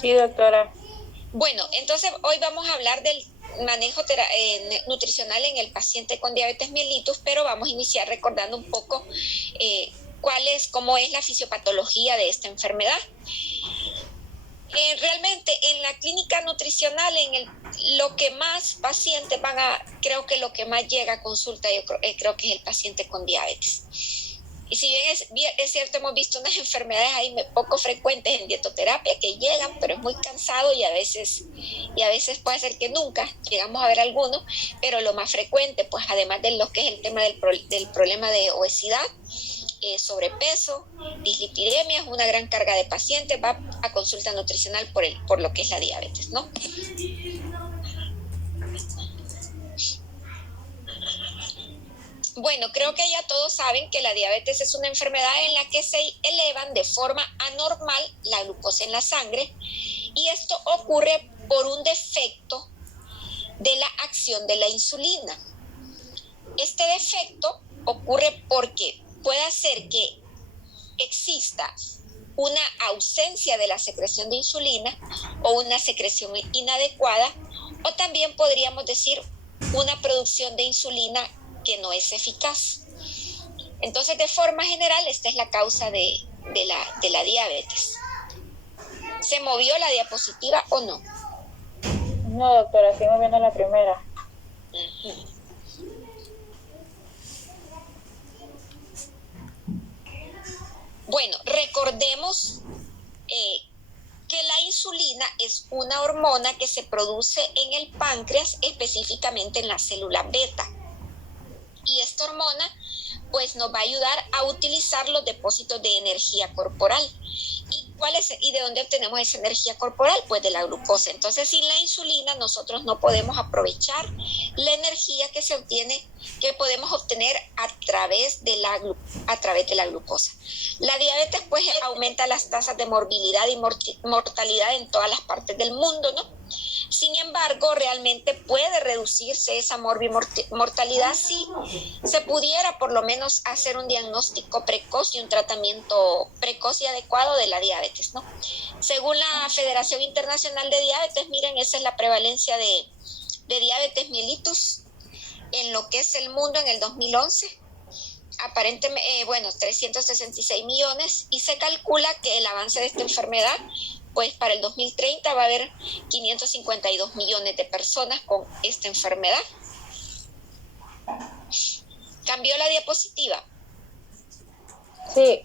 Sí, doctora. Bueno, entonces hoy vamos a hablar del manejo nutricional en el paciente con diabetes mellitus, pero vamos a iniciar recordando un poco cómo es la fisiopatología de esta enfermedad. Realmente en la clínica nutricional, lo que más pacientes creo que lo que más llega a consulta, creo que es el paciente con diabetes. Y si bien es cierto, hemos visto unas enfermedades ahí poco frecuentes en dietoterapia que llegan, pero es muy cansado y a veces puede ser que nunca llegamos a ver alguno, pero lo más frecuente, pues además de lo que es el tema del problema de obesidad, sobrepeso, dislipidemia, es una gran carga de pacientes, va a consulta nutricional por lo que es la diabetes, ¿no? Bueno, creo que ya todos saben que la diabetes es una enfermedad en la que se elevan de forma anormal la glucosa en la sangre, y esto ocurre por un defecto de la acción de la insulina. Este defecto ocurre porque puede hacer que exista una ausencia de la secreción de insulina o una secreción inadecuada, o también podríamos decir una producción de insulina que no es eficaz. Entonces, de forma general, esta es la causa de la diabetes. ¿Se movió la diapositiva o no? No, doctora, sigo viendo la primera. Bueno, recordemos que la insulina es una hormona que se produce en el páncreas, específicamente en la célula beta. Y esta hormona pues nos va a ayudar a utilizar los depósitos de energía corporal. ¿Y de dónde obtenemos esa energía corporal? Pues de la glucosa. Entonces, sin la insulina nosotros no podemos aprovechar la energía que podemos obtener a través de la glucosa. La diabetes pues aumenta las tasas de morbilidad y mortalidad en todas las partes del mundo, ¿no? Sin embargo, realmente puede reducirse esa mortalidad si se pudiera por lo menos hacer un diagnóstico precoz y un tratamiento precoz y adecuado de la diabetes, ¿no? Según la Federación Internacional de Diabetes, miren, esa es la prevalencia de diabetes mellitus en lo que es el mundo en el 2011. Aparentemente, 366 millones, y se calcula que el avance de esta enfermedad, pues para el 2030 va a haber 552 millones de personas con esta enfermedad. ¿Cambió la diapositiva? Sí.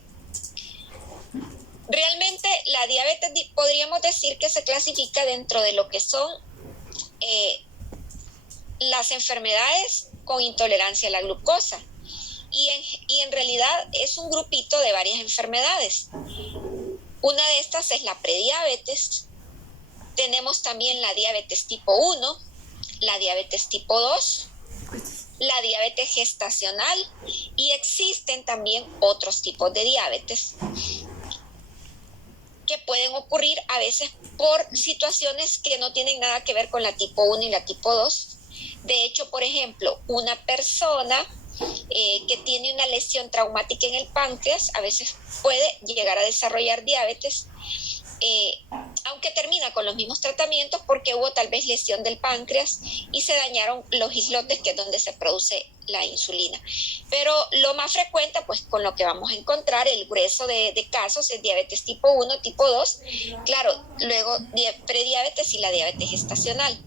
Realmente la diabetes podríamos decir que se clasifica dentro de lo que son las enfermedades con intolerancia a la glucosa. Y en realidad es un grupito de varias enfermedades. Una de estas es la prediabetes. Tenemos también la diabetes tipo 1, la diabetes tipo 2, la diabetes gestacional, y existen también otros tipos de diabetes que pueden ocurrir a veces por situaciones que no tienen nada que ver con la tipo 1 y la tipo 2. De hecho, por ejemplo, una persona que tiene una lesión traumática en el páncreas a veces puede llegar a desarrollar diabetes, aunque termina con los mismos tratamientos porque hubo tal vez lesión del páncreas y se dañaron los islotes, que es donde se produce la insulina. Pero lo más frecuente, pues con lo que vamos a encontrar, el grueso de casos, es diabetes tipo 1, tipo 2, claro, luego prediabetes y la diabetes gestacional.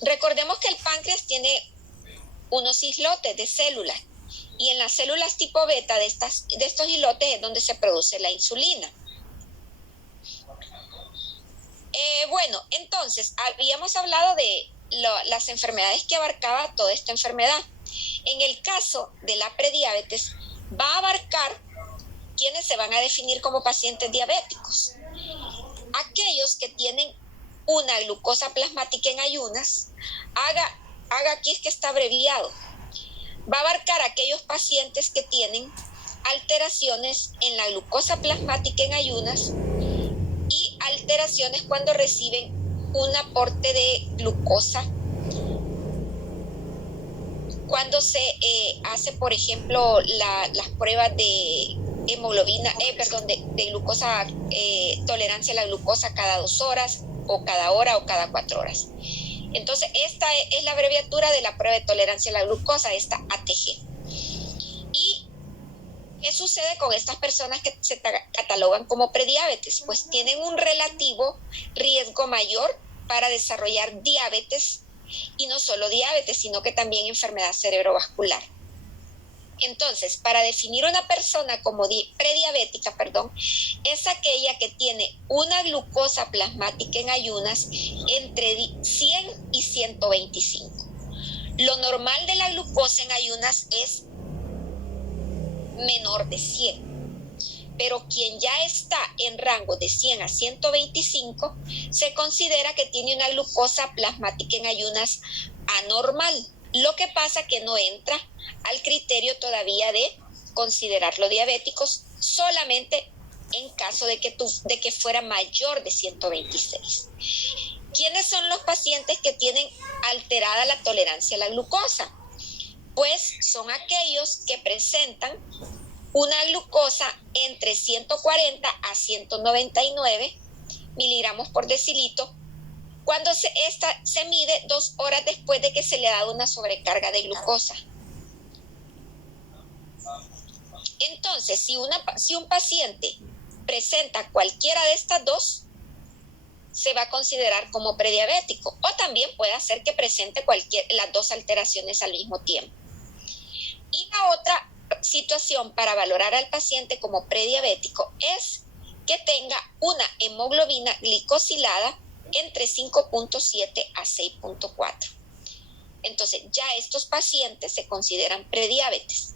Recordemos que el páncreas tiene unos islotes de células, y en las células tipo beta de estos islotes es donde se produce la insulina. Entonces, habíamos hablado de las enfermedades que abarcaba toda esta enfermedad. En el caso de la prediabetes, va a abarcar quienes se van a definir como pacientes diabéticos. Aquellos que tienen una glucosa plasmática en ayunas, haga aquí es que está abreviado. Va a abarcar aquellos pacientes que tienen alteraciones en la glucosa plasmática en ayunas y alteraciones cuando reciben un aporte de glucosa Cuando se hace, por ejemplo, las pruebas de hemoglobina, de glucosa, tolerancia a la glucosa cada 2 horas, o cada hora, o cada 4 horas. Entonces, esta es la abreviatura de la prueba de tolerancia a la glucosa, esta ATG. ¿Y qué sucede con estas personas que se catalogan como prediabetes? Pues tienen un relativo riesgo mayor para desarrollar diabetes, y no solo diabetes, sino que también enfermedad cerebrovascular. Entonces, para definir una persona como prediabética, es aquella que tiene una glucosa plasmática en ayunas entre 100 y 125. Lo normal de la glucosa en ayunas es menor de 100. Pero quien ya está en rango de 100 a 125 se considera que tiene una glucosa plasmática en ayunas anormal. Lo que pasa que no entra al criterio todavía de considerarlo diabéticos, solamente en caso de que fuera mayor de 126. ¿Quiénes son los pacientes que tienen alterada la tolerancia a la glucosa? Pues son aquellos que presentan una glucosa entre 140 a 199 miligramos por decilitro, cuando esta se mide 2 horas después de que se le ha dado una sobrecarga de glucosa. Entonces, si un paciente presenta cualquiera de estas dos, se va a considerar como prediabético, o también puede ser que presente las dos alteraciones al mismo tiempo. Y la otra situación para valorar al paciente como prediabético es que tenga una hemoglobina glicosilada entre 5.7 a 6.4. Entonces, ya estos pacientes se consideran prediabetes.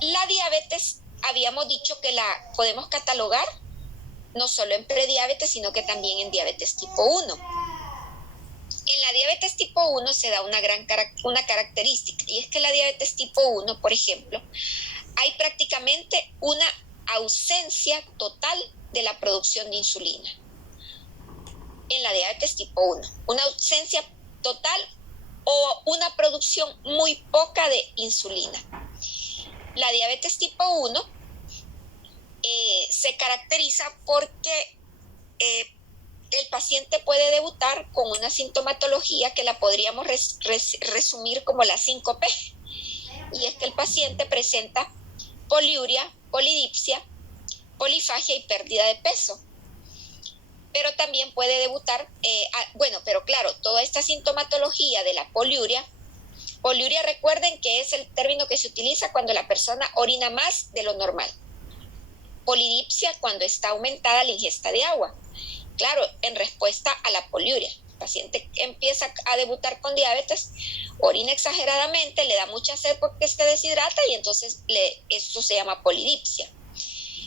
La diabetes, habíamos dicho que la podemos catalogar no solo en prediabetes, sino que también en diabetes tipo 1. En la diabetes tipo 1 se da una característica, y es que la diabetes tipo 1, por ejemplo, hay prácticamente una ausencia total de la producción de insulina. En la diabetes tipo 1, una ausencia total o una producción muy poca de insulina. La diabetes tipo 1 se caracteriza porque el paciente puede debutar con una sintomatología que la podríamos resumir como la síncope, y es que el paciente presenta poliuria, polidipsia, polifagia y pérdida de peso. Pero también puede debutar, pero claro, toda esta sintomatología de la poliuria, recuerden que es el término que se utiliza cuando la persona orina más de lo normal. Polidipsia, cuando está aumentada la ingesta de agua. Claro, en respuesta a la poliuria. El paciente empieza a debutar con diabetes, orina exageradamente, le da mucha sed porque se deshidrata, y entonces esto se llama polidipsia.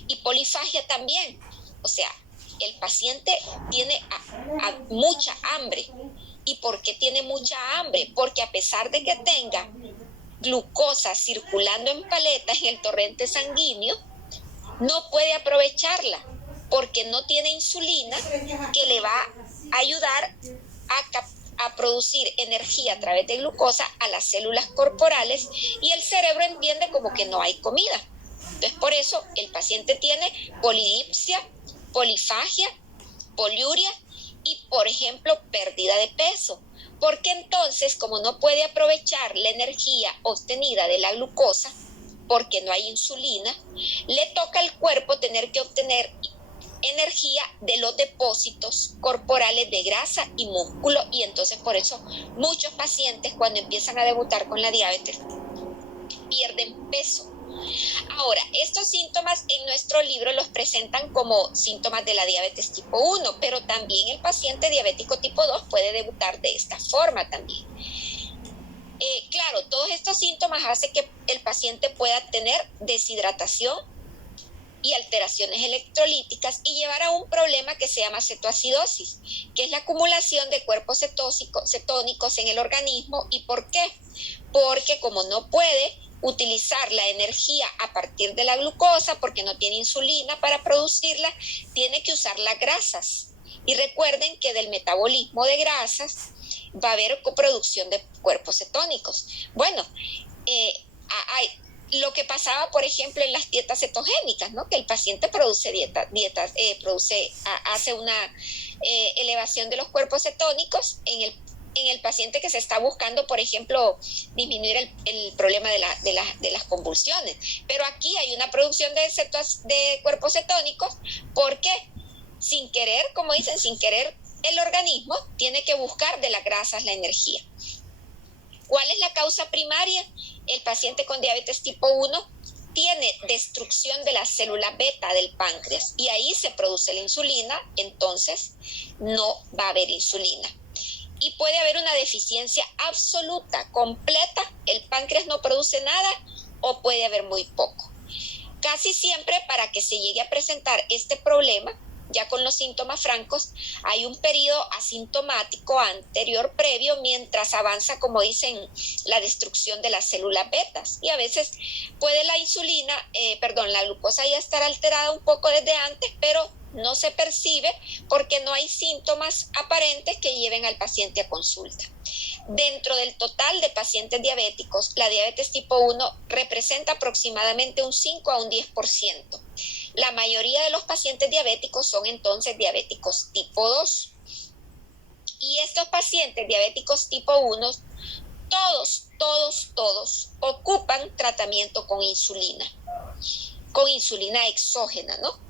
Y polifagia también. O sea, el paciente tiene mucha hambre. ¿Y por qué tiene mucha hambre? Porque a pesar de que tenga glucosa circulando en paletas en el torrente sanguíneo, no puede aprovecharla porque no tiene insulina que le va a ayudar a producir energía a través de glucosa a las células corporales, y el cerebro entiende como que no hay comida. Entonces, por eso el paciente tiene polidipsia, polifagia, poliuria y, por ejemplo, pérdida de peso. Porque entonces, como no puede aprovechar la energía obtenida de la glucosa, porque no hay insulina, le toca al cuerpo tener que obtener energía de los depósitos corporales de grasa y músculo, y entonces por eso muchos pacientes cuando empiezan a debutar con la diabetes pierden peso. Ahora, estos síntomas en nuestro libro los presentan como síntomas de la diabetes tipo 1, pero también el paciente diabético tipo 2 puede debutar de esta forma también. Claro, todos estos síntomas hacen que el paciente pueda tener deshidratación y alteraciones electrolíticas y llevar a un problema que se llama cetoacidosis, que es la acumulación de cuerpos cetónicos en el organismo. ¿Y por qué? Porque como no puede utilizar la energía a partir de la glucosa porque no tiene insulina para producirla, tiene que usar las grasas. Y recuerden que del metabolismo de grasas va a haber coproducción de cuerpos cetónicos. Bueno, lo que pasaba, por ejemplo, en las dietas cetogénicas, ¿no? Que el paciente hace una elevación de los cuerpos cetónicos en el paciente que se está buscando, por ejemplo, disminuir el problema de las convulsiones. Pero aquí hay una producción de cuerpos cetónicos porque sin querer, como dicen, sin querer, el organismo tiene que buscar de las grasas la energía. ¿Cuál es la causa primaria? El paciente con diabetes tipo 1 tiene destrucción de las células beta del páncreas y ahí se produce la insulina, entonces no va a haber insulina. Y puede haber una deficiencia absoluta, completa, el páncreas no produce nada o puede haber muy poco. Casi siempre para que se llegue a presentar este problema, ya con los síntomas francos, hay un periodo asintomático anterior previo mientras avanza, como dicen, la destrucción de las células betas. Y a veces puede la glucosa ya estar alterada un poco desde antes, pero no se percibe porque no hay síntomas aparentes que lleven al paciente a consulta. Dentro del total de pacientes diabéticos, la diabetes tipo 1 representa aproximadamente un 5 a un 10%. La mayoría de los pacientes diabéticos son entonces diabéticos tipo 2. Y estos pacientes diabéticos tipo 1, todos ocupan tratamiento con insulina exógena, ¿no?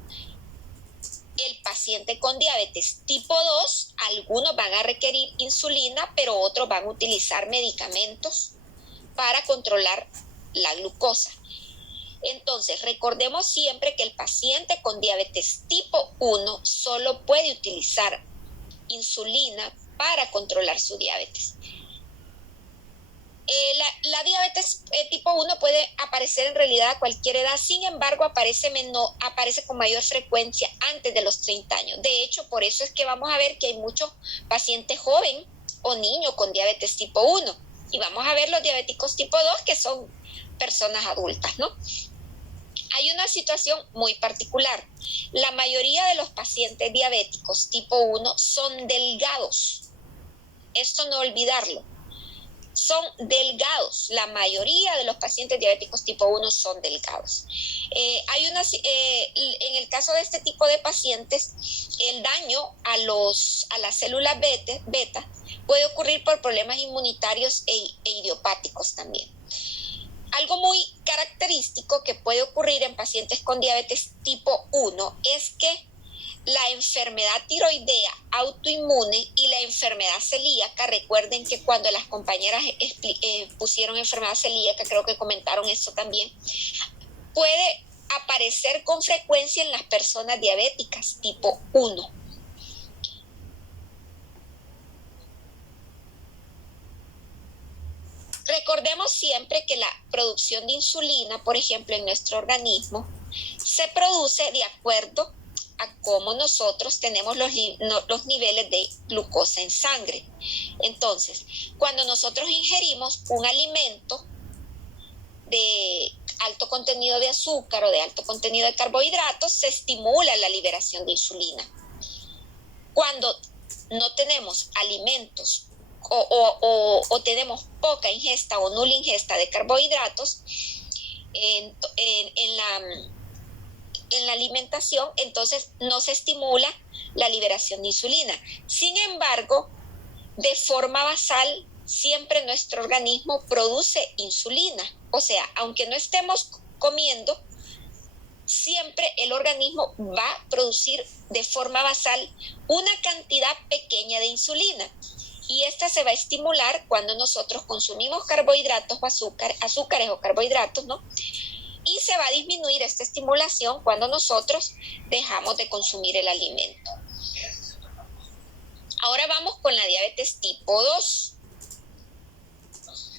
El paciente con diabetes tipo 2, algunos van a requerir insulina, pero otros van a utilizar medicamentos para controlar la glucosa. Entonces, recordemos siempre que el paciente con diabetes tipo 1 solo puede utilizar insulina para controlar su diabetes. La diabetes tipo 1 puede aparecer en realidad a cualquier edad, sin embargo aparece con mayor frecuencia antes de los 30 años. De hecho, por eso es que vamos a ver que hay muchos pacientes jóvenes o niños con diabetes tipo 1 y vamos a ver los diabéticos tipo 2 que son personas adultas, ¿no? Hay una situación muy particular. La mayoría de los pacientes diabéticos tipo 1 son delgados. Esto no olvidarlo. Son delgados. La mayoría de los pacientes diabéticos tipo 1 son delgados. En el caso de este tipo de pacientes, el daño a las células beta puede ocurrir por problemas inmunitarios e idiopáticos también. Algo muy característico que puede ocurrir en pacientes con diabetes tipo 1 es que la enfermedad tiroidea autoinmune y la enfermedad celíaca, recuerden que cuando las compañeras pusieron enfermedad celíaca, creo que comentaron eso también, puede aparecer con frecuencia en las personas diabéticas tipo 1. Recordemos siempre que la producción de insulina, por ejemplo, en nuestro organismo, se produce de acuerdo a cómo nosotros tenemos los niveles de glucosa en sangre. Entonces, cuando nosotros ingerimos un alimento de alto contenido de azúcar o de alto contenido de carbohidratos, se estimula la liberación de insulina. Cuando no tenemos alimentos o tenemos poca ingesta o nula ingesta de carbohidratos en la alimentación, entonces no se estimula la liberación de insulina. Sin embargo, de forma basal, siempre nuestro organismo produce insulina. O sea, aunque no estemos comiendo, siempre el organismo va a producir de forma basal una cantidad pequeña de insulina. Y esta se va a estimular cuando nosotros consumimos carbohidratos o azúcares o carbohidratos, ¿no? Y se va a disminuir esta estimulación cuando nosotros dejamos de consumir el alimento. Ahora vamos con la diabetes tipo 2.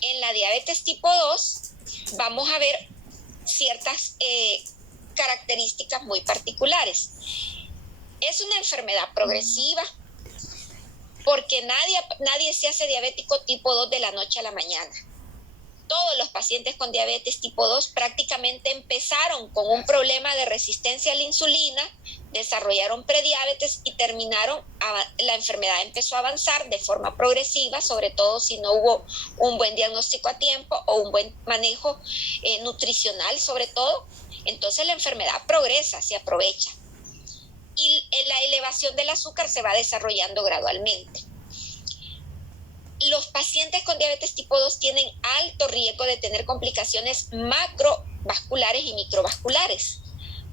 En la diabetes tipo 2 vamos a ver ciertas características muy particulares. Es una enfermedad progresiva porque nadie se hace diabético tipo 2 de la noche a la mañana. todos los pacientes con diabetes tipo 2 prácticamente empezaron con un problema de resistencia a la insulina, desarrollaron prediabetes y la enfermedad empezó a avanzar de forma progresiva, sobre todo si no hubo un buen diagnóstico a tiempo o un buen manejo nutricional sobre todo. Entonces la enfermedad progresa, se aprovecha. Y la elevación del azúcar se va desarrollando gradualmente. Los pacientes con diabetes tipo 2 tienen alto riesgo de tener complicaciones macrovasculares y microvasculares,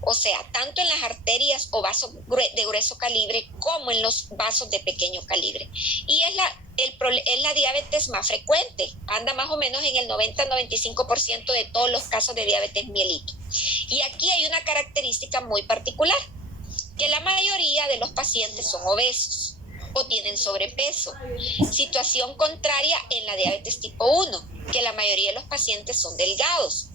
o sea, tanto en las arterias o vasos de grueso calibre como en los vasos de pequeño calibre. Y es la diabetes más frecuente, anda más o menos en el 90-95% de todos los casos de diabetes mellitus. Y aquí hay una característica muy particular, que la mayoría de los pacientes son obesos o tienen sobrepeso. Situación contraria en la diabetes tipo 1, que la mayoría de los pacientes son delgados.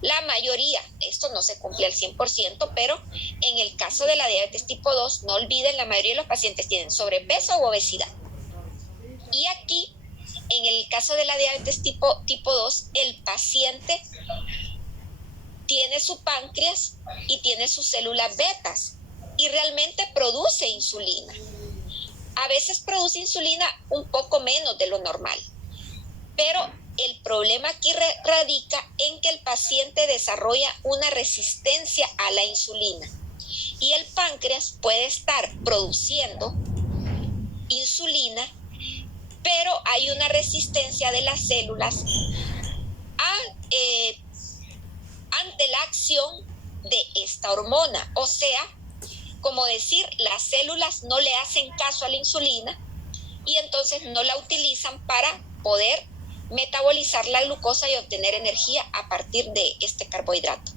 La mayoría, esto no se cumple al 100%, pero en el caso de la diabetes tipo 2, no olviden, la mayoría de los pacientes tienen sobrepeso u obesidad. Y aquí, en el caso de la diabetes tipo 2, el paciente tiene su páncreas y tiene sus células betas y realmente produce insulina. A veces produce insulina un poco menos de lo normal, pero el problema aquí radica en que el paciente desarrolla una resistencia a la insulina y el páncreas puede estar produciendo insulina, pero hay una resistencia de las células ante la acción de esta hormona, o sea, como decir, las células no le hacen caso a la insulina y entonces no la utilizan para poder metabolizar la glucosa y obtener energía a partir de este carbohidrato.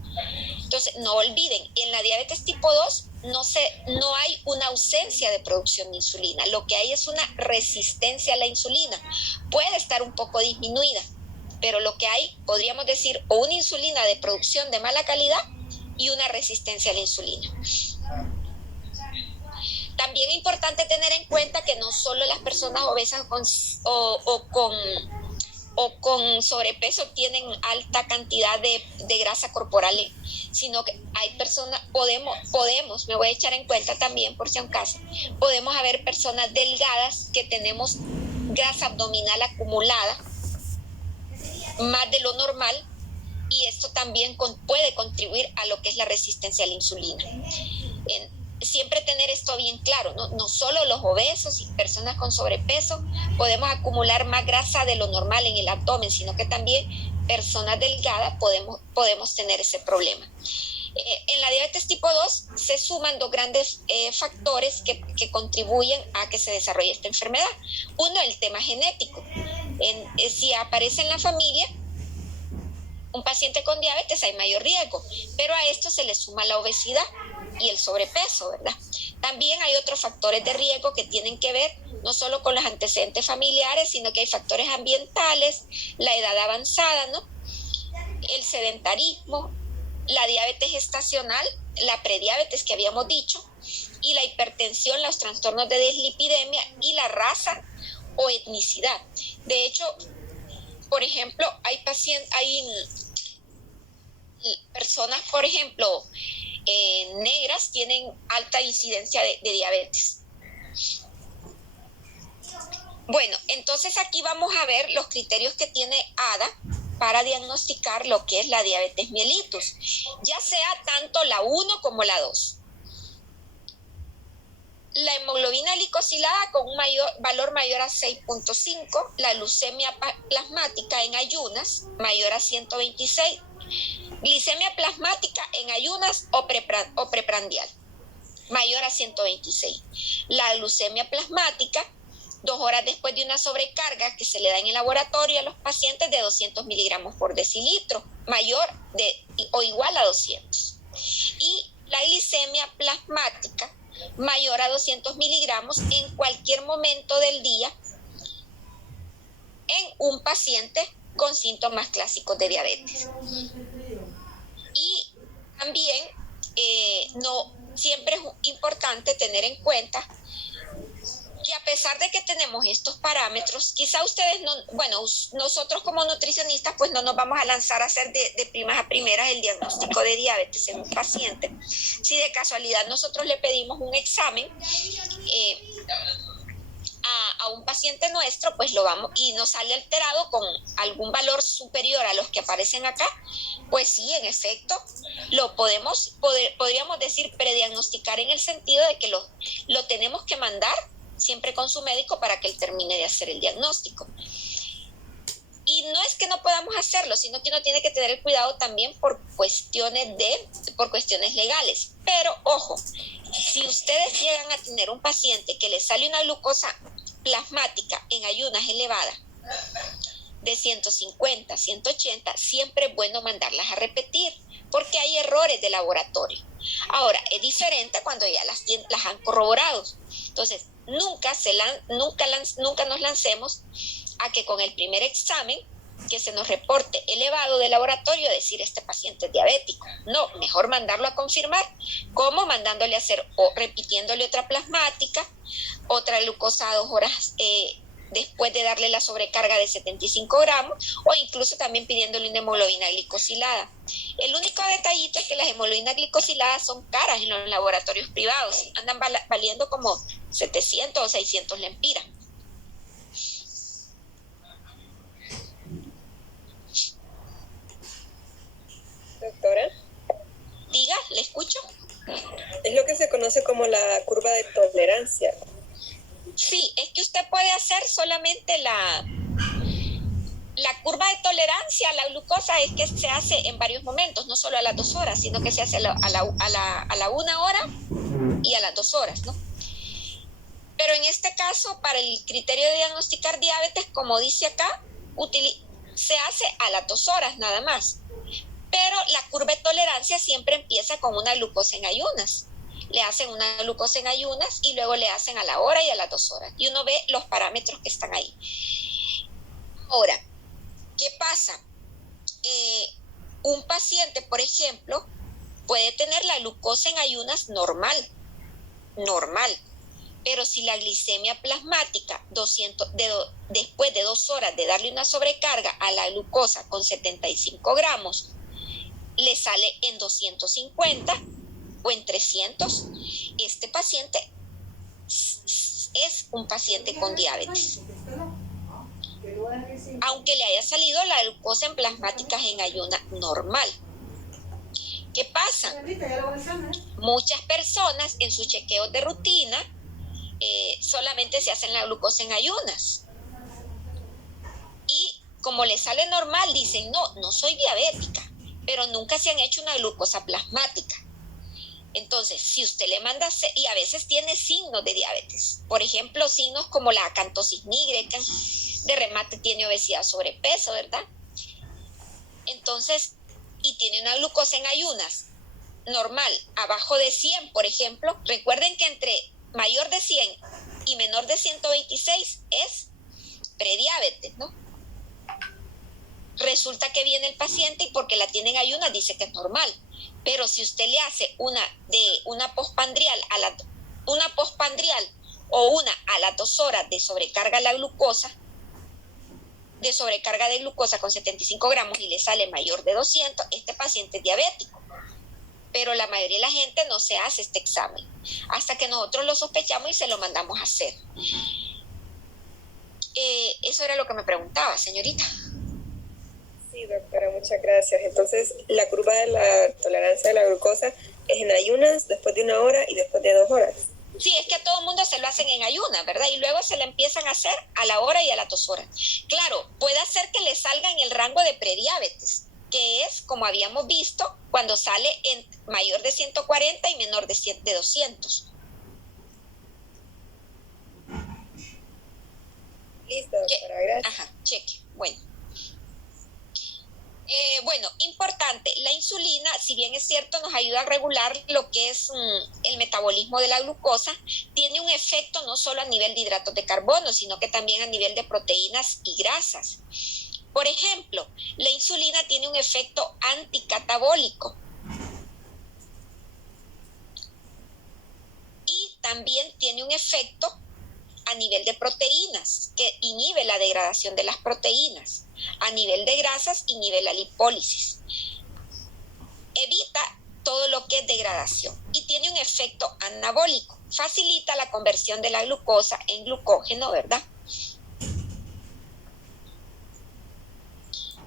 Entonces, no olviden, en la diabetes tipo 2 no hay una ausencia de producción de insulina, lo que hay es una resistencia a la insulina. Puede estar un poco disminuida, pero lo que hay, podríamos decir, o una insulina de producción de mala calidad y una resistencia a la insulina. También es importante tener en cuenta que no solo las personas obesas o con sobrepeso tienen alta cantidad de grasa corporal, sino que hay personas, me voy a echar en cuenta también por si acaso, podemos haber personas delgadas que tenemos grasa abdominal acumulada, más de lo normal, y esto también puede contribuir a lo que es la resistencia a la insulina. Siempre tener esto bien claro, no solo los obesos y personas con sobrepeso podemos acumular más grasa de lo normal en el abdomen, sino que también personas delgadas podemos tener ese problema. En la diabetes tipo 2 se suman dos grandes factores que contribuyen a que se desarrolle esta enfermedad. Uno, el tema genético. Si aparece en la familia un paciente con diabetes, hay mayor riesgo, pero a esto se le suma la obesidad y el sobrepeso, ¿verdad? También hay otros factores de riesgo que tienen que ver no solo con los antecedentes familiares, sino que hay factores ambientales, la edad avanzada, ¿no? El sedentarismo, la diabetes gestacional, la prediabetes que habíamos dicho, y la hipertensión, los trastornos de dislipidemia y la raza o etnicidad. De hecho, por ejemplo, hay personas, por ejemplo, negras tienen alta incidencia de diabetes. Bueno, entonces aquí vamos a ver los criterios que tiene ADA para diagnosticar lo que es la diabetes mellitus, ya sea tanto la 1 como la 2. La hemoglobina glicosilada con un valor mayor a 6.5, la glucemia plasmática en ayunas mayor a 126, glicemia plasmática en ayunas o preprandial mayor a 126. La glucemia plasmática 2 horas después de una sobrecarga que se le da en el laboratorio a los pacientes de 200 miligramos por decilitro, mayor o igual a 200. Y la glicemia plasmática mayor a 200 miligramos en cualquier momento del día en un paciente con síntomas clásicos de diabetes. Y también siempre es importante tener en cuenta que a pesar de que tenemos estos parámetros, quizá ustedes no, bueno, nosotros como nutricionistas pues no nos vamos a lanzar a hacer de primas a primeras el diagnóstico de diabetes en un paciente. Si de casualidad nosotros le pedimos un examen a un paciente nuestro, pues lo vamos y nos sale alterado con algún valor superior a los que aparecen acá, pues sí, en efecto, podríamos decir prediagnosticar en el sentido de que lo tenemos que mandar siempre con su médico para que él termine de hacer el diagnóstico. Y no es que no podamos hacerlo, sino que uno tiene que tener el cuidado también por cuestiones legales. Pero, ojo, si ustedes llegan a tener un paciente que le sale una glucosa plasmática en ayunas elevada de 150, 180, siempre es bueno mandarlas a repetir, porque hay errores de laboratorio. Ahora, es diferente cuando ya las han corroborado. Entonces, nunca nos lancemos a que con el primer examen que se nos reporte elevado de laboratorio decir este paciente es diabético. No, mejor mandarlo a confirmar. ¿Cómo? Mandándole a hacer o repitiéndole otra plasmática, otra glucosa a 2 horas después de darle la sobrecarga de 75 gramos, o incluso también pidiéndole una hemoglobina glicosilada. El único detallito es que las hemoglobinas glicosiladas son caras en los laboratorios privados, andan valiendo como 700 o 600 lempiras. Doctora. Diga, ¿le escucho? Es lo que se conoce como la curva de tolerancia. Sí, es que usted puede hacer solamente la curva de tolerancia a la glucosa, es que se hace en varios momentos, no solo a las 2 horas, sino que se hace a la 1 hora y a las 2 horas, ¿no? Pero en este caso, para el criterio de diagnosticar diabetes, como dice acá, se hace a las 2 horas nada más. Pero la curva de tolerancia siempre empieza con una glucosa en ayunas. Le hacen una glucosa en ayunas y luego le hacen a la hora y a las 2 horas. Y uno ve los parámetros que están ahí. Ahora, ¿qué pasa? Un paciente, por ejemplo, puede tener la glucosa en ayunas normal. Pero si la glicemia plasmática después de 2 horas de darle una sobrecarga a la glucosa con 75 gramos, le sale en 250 o en 300, este paciente es un paciente con diabetes. Aunque le haya salido la glucosa en plasmáticas en ayuna normal. ¿Qué pasa? Muchas personas en sus chequeos de rutina solamente se hacen la glucosa en ayunas. Y como le sale normal, dicen, no soy diabética, pero nunca se han hecho una glucosa plasmática. Entonces, si usted le manda, y a veces tiene signos de diabetes, por ejemplo, signos como la acantosis nigricans, de remate tiene obesidad, sobrepeso, ¿verdad? Entonces, y tiene una glucosa en ayunas normal, abajo de 100, por ejemplo, recuerden que entre mayor de 100 y menor de 126 es prediabetes, ¿no? Resulta que viene el paciente y porque la tiene en ayunas dice que es normal. Pero si usted le hace una postpandrial o una a las 2 horas de sobrecarga de glucosa con 75 gramos y le sale mayor de 200, este paciente es diabético. Pero la mayoría de la gente no se hace este examen hasta que nosotros lo sospechamos y se lo mandamos a hacer. Eso era lo que me preguntaba, señorita. Sí, doctora, muchas gracias. Entonces, la curva de la tolerancia a la glucosa es en ayunas, después de 1 hora y después de 2 horas. Sí, es que a todo el mundo se lo hacen en ayunas, ¿verdad? Y luego se le empiezan a hacer a la hora y a las 2 horas. Claro, puede hacer que le salga en el rango de prediabetes, que es, como habíamos visto, cuando sale en mayor de 140 y menor de 200. Listo, doctora, gracias. Ajá, cheque. Bueno, importante, la insulina, si bien es cierto, nos ayuda a regular lo que es el metabolismo de la glucosa, tiene un efecto no solo a nivel de hidratos de carbono, sino que también a nivel de proteínas y grasas. Por ejemplo, la insulina tiene un efecto anticatabólico. Y también tiene un efecto a nivel de proteínas, que inhibe la degradación de las proteínas, a nivel de grasas, inhibe la lipólisis, evita todo lo que es degradación y tiene un efecto anabólico, facilita la conversión de la glucosa en glucógeno, ¿verdad?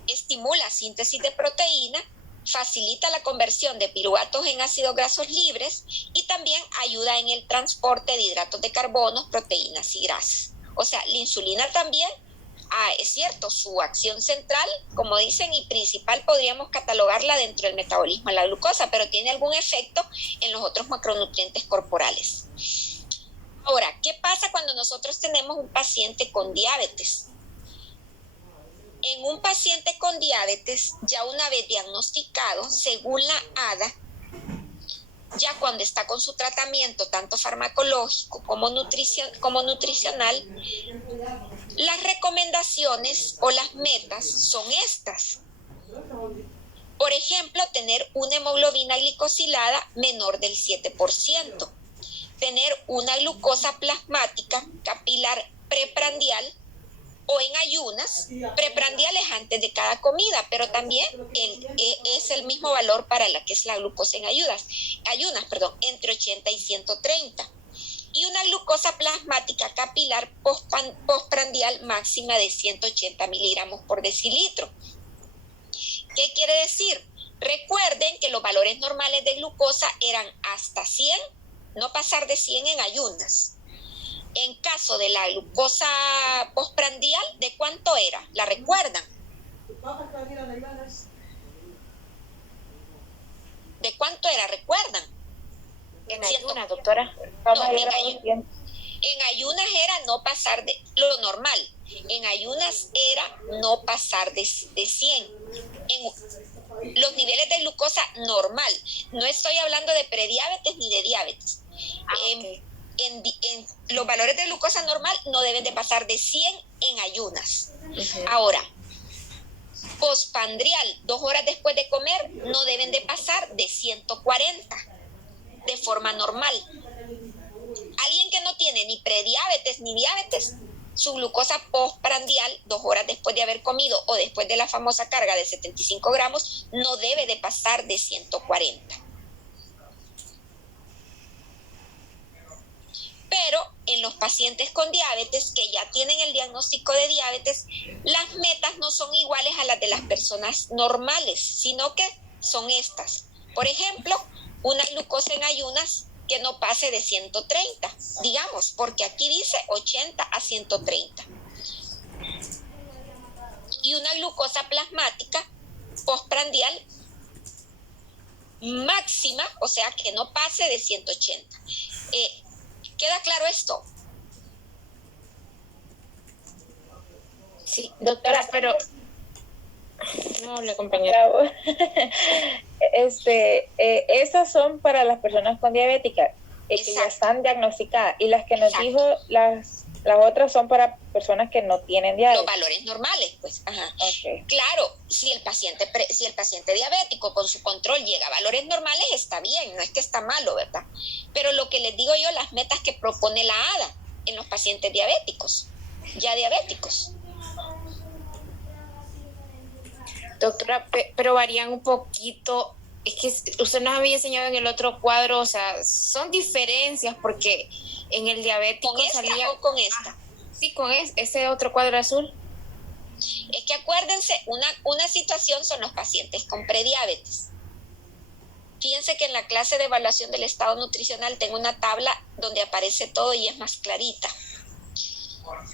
Estimula síntesis de proteína, facilita la conversión de piruvatos en ácidos grasos libres y también ayuda en el transporte de hidratos de carbono, proteínas y grasas. O sea, la insulina también, es cierto, su acción central, como dicen, y principal, podríamos catalogarla dentro del metabolismo de la glucosa, pero tiene algún efecto en los otros macronutrientes corporales. Ahora, ¿qué pasa cuando nosotros tenemos un paciente con diabetes? En un paciente con diabetes, ya una vez diagnosticado, según la ADA, ya cuando está con su tratamiento, tanto farmacológico como nutricional, las recomendaciones o las metas son estas. Por ejemplo, tener una hemoglobina glicosilada menor del 7%, tener una glucosa plasmática capilar preprandial o en ayunas, preprandiales antes de cada comida, pero también es el mismo valor para la que es la glucosa en ayunas, entre 80 y 130. Y una glucosa plasmática capilar postprandial máxima de 180 miligramos por decilitro. ¿Qué quiere decir? Recuerden que los valores normales de glucosa eran hasta 100, no pasar de 100 en ayunas. En caso de la glucosa postprandial, ¿de cuánto era? ¿La recuerdan? ¿De cuánto era? ¿Recuerdan? En ayunas, doctora. No, en ayunas era no pasar de lo normal. En ayunas era no pasar de 100. En los niveles de glucosa normal. No estoy hablando de prediabetes ni de diabetes. Okay. En los valores de glucosa normal no deben de pasar de 100 en ayunas. Uh-huh. Ahora, postprandial, 2 horas después de comer, no deben de pasar de 140 de forma normal. Alguien que no tiene ni prediabetes ni diabetes, su glucosa postprandial, 2 horas después de haber comido o después de la famosa carga de 75 gramos, no debe de pasar de 140. Pero en los pacientes con diabetes que ya tienen el diagnóstico de diabetes, las metas no son iguales a las de las personas normales, sino que son estas. Por ejemplo, una glucosa en ayunas que no pase de 130, digamos, porque aquí dice 80 a 130. Y una glucosa plasmática postprandial máxima, o sea, que no pase de 180. ¿Queda claro esto? Sí, doctora, pero no le compañera. Esas son para las personas con diabética que ya están diagnosticadas, y las que nos dijo las otras son para personas que no tienen diabetes. Los valores normales, pues. Ajá. Okay. Claro, si el paciente diabético con su control llega a valores normales, está bien, no es que está malo, ¿verdad? Pero lo que les digo yo, las metas que propone la ADA en los pacientes diabéticos, ya diabéticos. Doctora, pero varían un poquito. Es que usted nos había enseñado en el otro cuadro, o sea, son diferencias, porque en el diabético ¿Con esta salía... o con esta? Sí, con ese otro cuadro azul. Es que acuérdense, una situación son los pacientes con prediabetes. Fíjense que en la clase de evaluación del estado nutricional tengo una tabla donde aparece todo y es más clarita.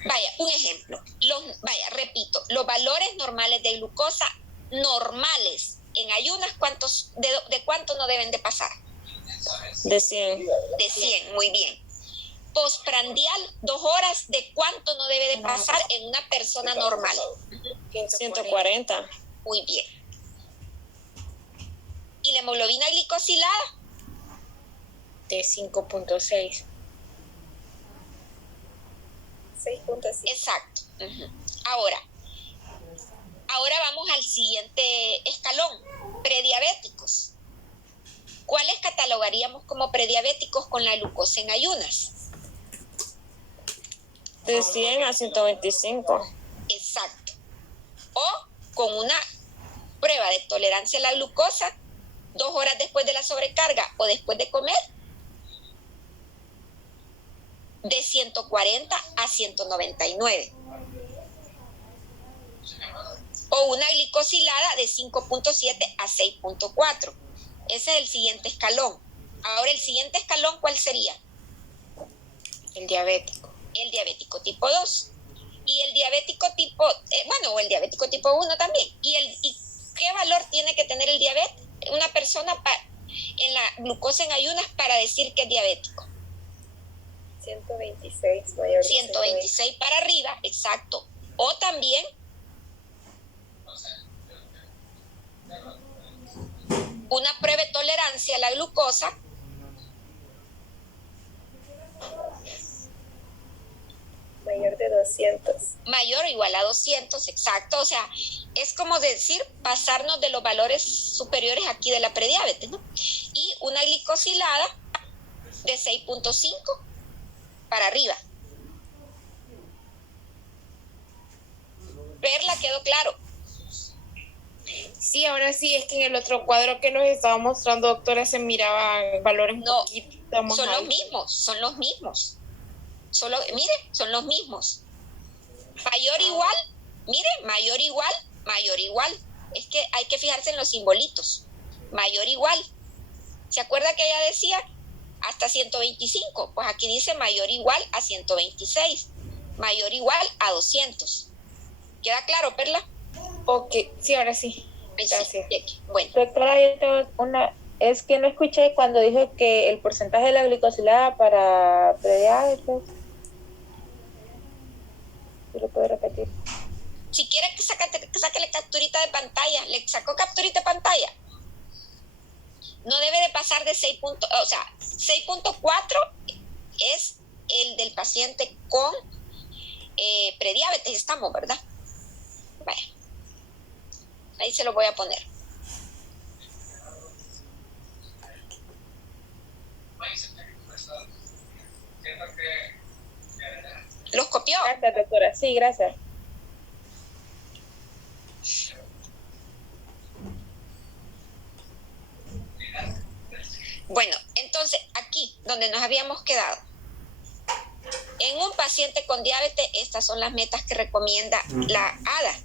Vaya, un ejemplo. Repito, los valores normales de glucosa normales en ayunas, ¿de cuánto no deben de pasar? De 100. De 100, muy bien. Postprandial, 2 horas, ¿de cuánto no debe de pasar en una persona normal? 140. Muy bien. ¿Y la hemoglobina glicosilada? De 5.6. 6.6. Exacto. Uh-huh. Ahora vamos al siguiente escalón, prediabéticos. ¿Cuáles catalogaríamos como prediabéticos con la glucosa en ayunas? De 100 a 125. Exacto. O con una prueba de tolerancia a la glucosa 2 horas después de la sobrecarga o después de comer, de 140 a 199. O una glicosilada de 5.7 a 6.4. Ese es el siguiente escalón. Ahora, el siguiente escalón, ¿cuál sería? El diabético. El diabético tipo 2. Y el diabético tipo, o el diabético tipo 1 también. ¿Y qué valor tiene que tener el diabetes? Una persona en la glucosa en ayunas para decir que es diabético. 126 mayor. 126 para arriba, exacto. O también una prueba de tolerancia a la glucosa mayor de 200. Mayor o igual a 200, exacto. O sea, es como decir, pasarnos de los valores superiores aquí de la prediabetes, ¿no? Y una glicosilada de 6.5 para arriba. Perla, ¿quedó claro? Sí, ahora sí, es que en el otro cuadro que nos estaba mostrando, doctora, se miraban valores No, un poquito más son los altos. mismos, son los mismos. Mire, son los mismos. Mayor igual, mire, mayor igual. Es que hay que fijarse en los simbolitos. Mayor igual. ¿Se acuerda que ella decía hasta 125? Pues aquí dice mayor igual a 126. Mayor igual a 200. ¿Queda claro, Perla? Ok, sí, ahora sí. Gracias. Sí, bueno. Doctora, yo tengo es que no escuché cuando dijo que el porcentaje de la glicosilada para prediabetes. ¿Sí lo puede repetir? Si quiere que sáquele capturita de pantalla, le sacó capturita de pantalla. No debe de pasar de 6.4 es el del paciente con prediabetes, estamos, ¿verdad? Vaya. Ahí se lo voy a poner. ¿Los copió? Gracias, doctora. Sí, gracias. Bueno, entonces aquí donde nos habíamos quedado. En un paciente con diabetes, estas son las metas que recomienda la ADA.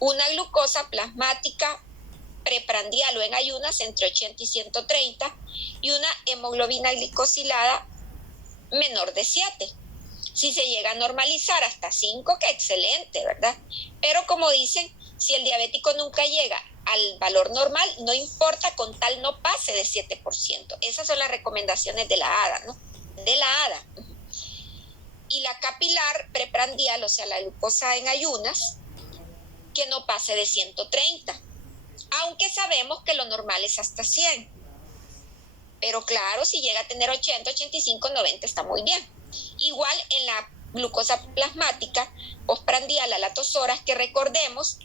Una glucosa plasmática preprandial o en ayunas entre 80 y 130 y una hemoglobina glicosilada menor de 7. Si se llega a normalizar hasta 5, que excelente, ¿verdad? Pero como dicen, si el diabético nunca llega al valor normal, no importa, con tal no pase de 7%. Esas son las recomendaciones de la ADA, ¿no? De la ADA. Y la capilar preprandial, o sea, la glucosa en ayunas, que no pase de 130. Aunque sabemos que lo normal es hasta 100. Pero claro, si llega a tener 80, 85, 90 está muy bien. Igual en la glucosa plasmática postprandial a las 2 horas, que recordemos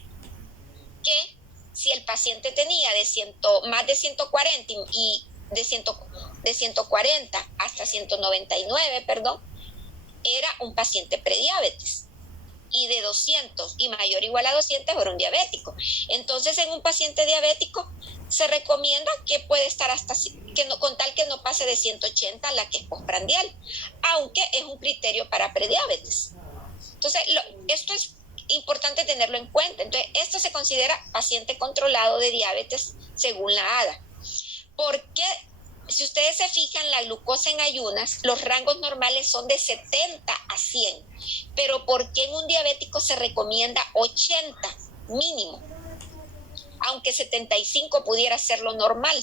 que si el paciente tenía más de 140 y de 140 hasta 199, era un paciente prediabetes. Y de 200 y mayor o igual a 200 era un diabético. Entonces, en un paciente diabético se recomienda que puede estar con tal que no pase de 180, la que es postprandial, aunque es un criterio para prediabetes. Entonces, esto es importante tenerlo en cuenta. Entonces, esto se considera paciente controlado de diabetes según la ADA. Porque si ustedes se fijan, la glucosa en ayunas, los rangos normales son de 70 a 100. Pero ¿por qué en un diabético se recomienda 80 mínimo? Aunque 75 pudiera ser lo normal.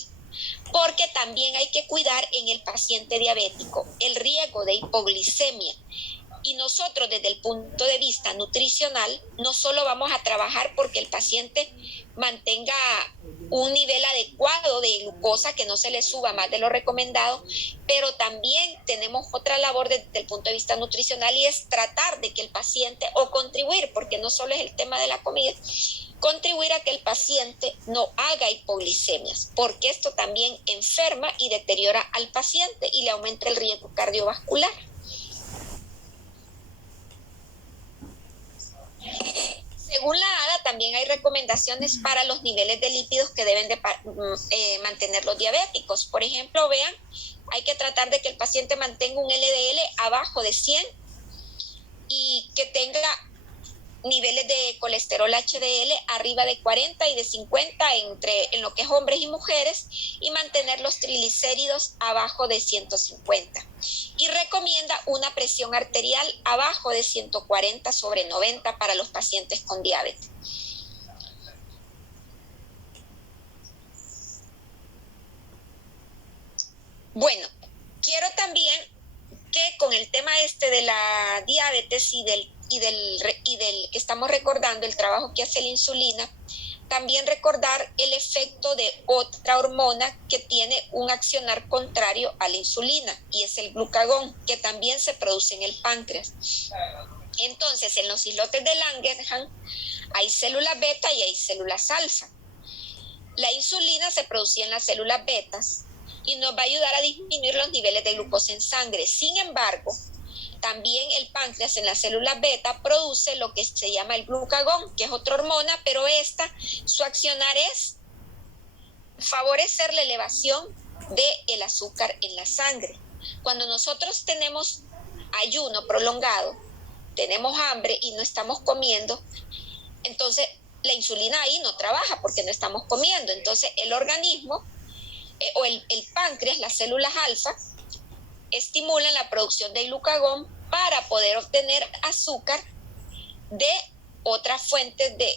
Porque también hay que cuidar en el paciente diabético el riesgo de hipoglicemia. Y nosotros, desde el punto de vista nutricional, no solo vamos a trabajar porque el paciente mantenga un nivel adecuado de glucosa, que no se le suba más de lo recomendado, pero también tenemos otra labor desde el punto de vista nutricional, y es tratar de que el paciente, o contribuir, porque no solo es el tema de la comida, contribuir a que el paciente no haga hipoglicemias, porque esto también enferma y deteriora al paciente y le aumenta el riesgo cardiovascular. también hay recomendaciones para los niveles de lípidos que deben de mantener los diabéticos. Por ejemplo, vean, hay que tratar de que el paciente mantenga un LDL abajo de 100 y que tenga niveles de colesterol HDL arriba de 40 y de 50 en lo que es hombres y mujeres, y mantener los triglicéridos abajo de 150. Y recomienda una presión arterial abajo de 140/90 para los pacientes con diabetes. Bueno, quiero también que con el tema de la diabetes y del que estamos recordando el trabajo que hace la insulina, también recordar el efecto de otra hormona que tiene un accionar contrario a la insulina, y es el glucagón, que también se produce en el páncreas. Entonces, en los islotes de Langerhans hay células beta y hay células alfa. La insulina se producía en las células betas y nos va a ayudar a disminuir los niveles de glucosa en sangre. Sin embargo, también el páncreas en las células beta produce lo que se llama el glucagón, que es otra hormona, pero su accionar es favorecer la elevación del azúcar en la sangre. Cuando nosotros tenemos ayuno prolongado, tenemos hambre y no estamos comiendo, entonces la insulina ahí no trabaja porque no estamos comiendo. Entonces el organismo o el páncreas, las células alfa, estimulan la producción de glucagón para poder obtener azúcar de otras fuentes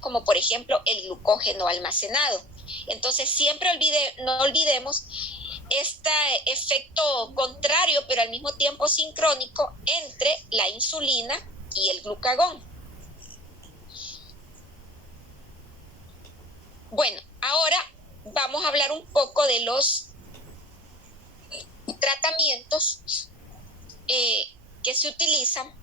como por ejemplo el glucógeno almacenado. Entonces siempre no olvidemos este efecto contrario, pero al mismo tiempo sincrónico, entre la insulina y el glucagón. Bueno, ahora vamos a hablar un poco de los tratamientos que se utilizan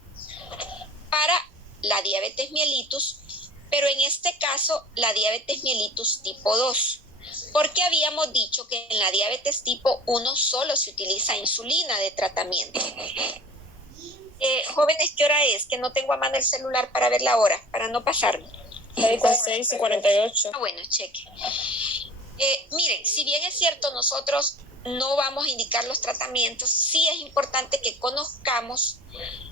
para la diabetes mellitus, pero en este caso la diabetes mellitus tipo 2, porque habíamos dicho que en la diabetes tipo 1 solo se utiliza insulina de tratamiento. Jóvenes, ¿qué hora es? Que no tengo a mano el celular para ver la hora, para no pasarme. 6:48. Bueno, cheque. Miren, si bien es cierto, nosotros no vamos a indicar los tratamientos, sí es importante que conozcamos